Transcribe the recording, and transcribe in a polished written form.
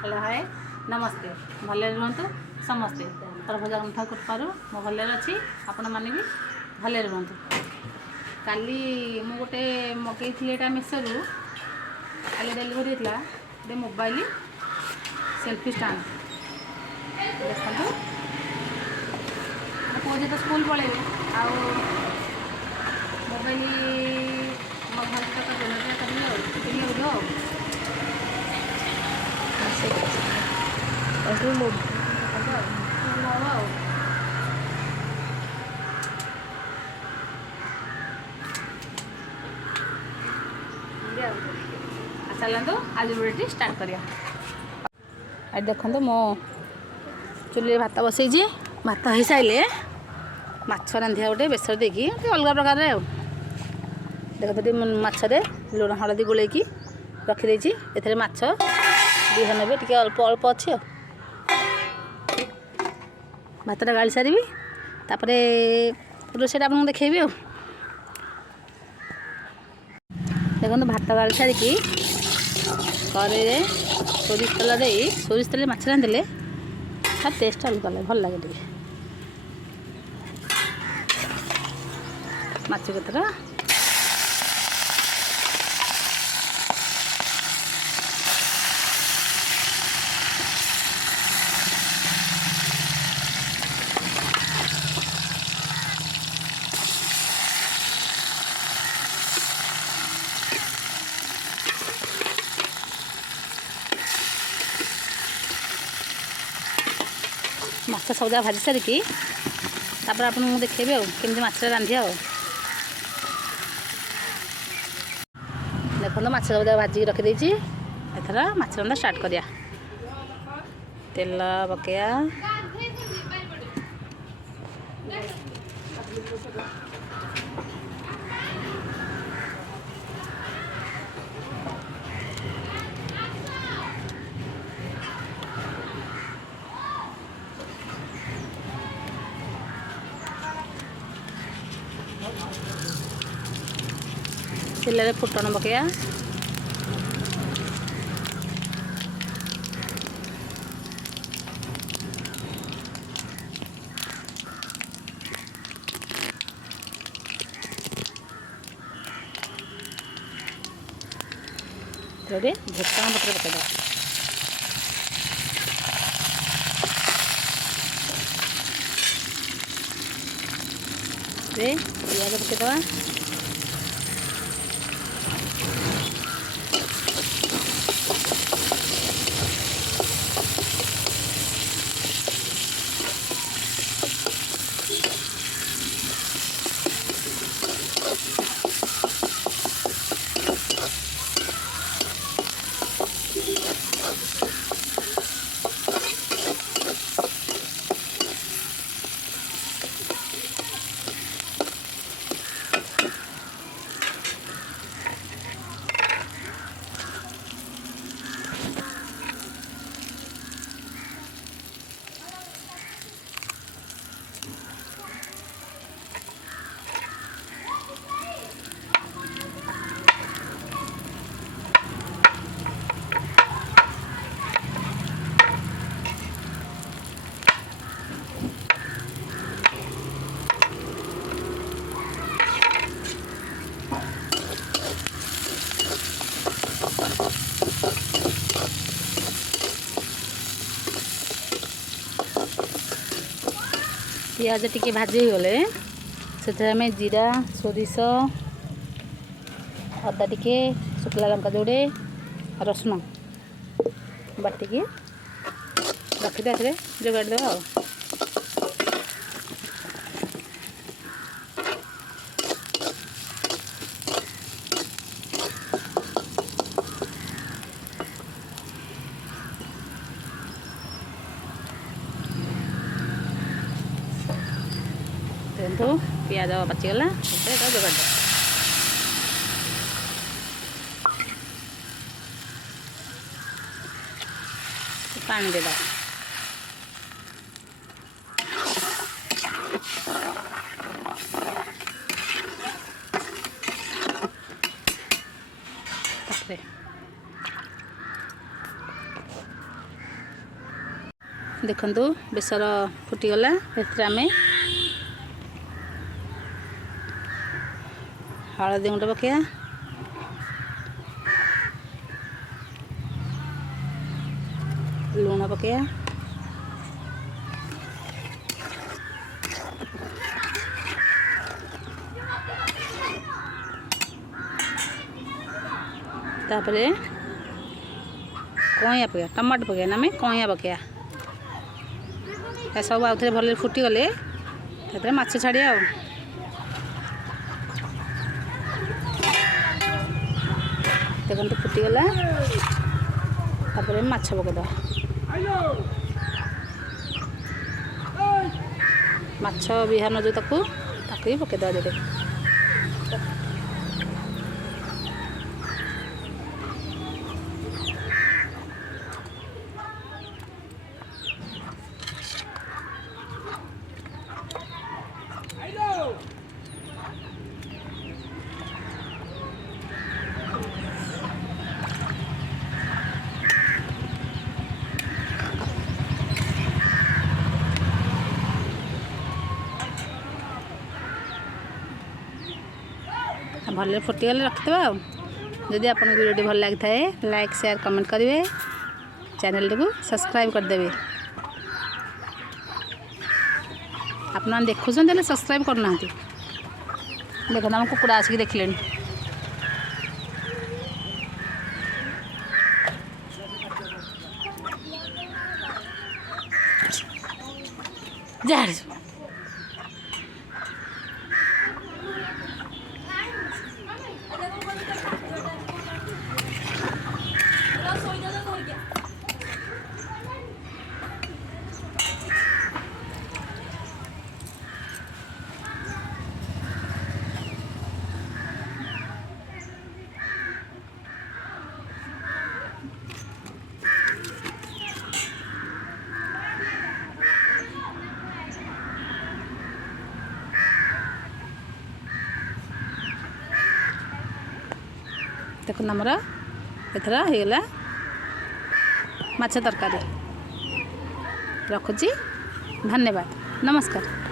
Hello hi नमस्ते भले रुहतु समस्ते प्रभु जगन्नाथ कृपारू मो भले अच्छी आपण मैंने भी भले रुहतु। काली मु गोटे मगेली यहाँ मेसोरू काली डेलीवरी होता गए मोबाइल सेल्फी स्टाण्ड देखो पुओ जी तो स्कूल पलैबे आउ मोबाइल मो घर सहित डेलीवरी करेंगे चलते आज वीडियो स्टार्ट करिया। देखो मो चुली भात बसई भात हो सारे माछ रांधिया गोटे बेसर देकी अलग प्रकार देखते माछरे लुण हलदी गोलैकी रखीदे ए माछ दीह ने टे अल्प अल्प अच्छी भातटा गाड़ी सारी तापर रोषेई आपको देखेबी देखो भात गाड़ी सारिकी कड़े सोरिष तेल दे सोरिष तेल माछ रांधिले तार टेस्ट अलग अलग भल लगे माछ केतरा माछ सब जगह भाजी सारिकी तापर आपको देखेबी केमती माछ रांधिया देखो माछ सब जगह भाजिक रखीदे एथर माछ रंधा स्टार्ट करिया। तेल पकया तेल फुटन पकया भुसण पत्र पकईद पियाज पकईदवा पियाज टिके भाजी गले से आम जीरा सोरिष अदा टिके शुक्ला लंका जोड़े रसुण बाटिकी रखीदे जोगाड़ देवा देखो पियाज पाचिगला जोगाड़ दे पानी देदा देखंतु बेसर फुटीगला एथरे आमे हळदी गुंड पकेया लूण पकेया तापरे कइया पकेया टमाटर पकेया ना में कइया पकेया सब आउ थे भले फुटी गले तापरे माछ छाड़िया देखो फुटीगला तापरे माछ पकेद माछ बिहान जो ताकू ही पकेद देखे भले फुटीगले रखिदेवा जदि आपन वीडियो भल लगी थाए लाइक शेयर कमेंट करेंगे चैनल को सब्सक्राइब करदेवे आप देखुं सब्सक्राइब करना देखो आम कुकुड़ा आसिक देखिले जा देखो आमर एथर होगला माछ तरकारी रखुची धन्यवाद नमस्कार।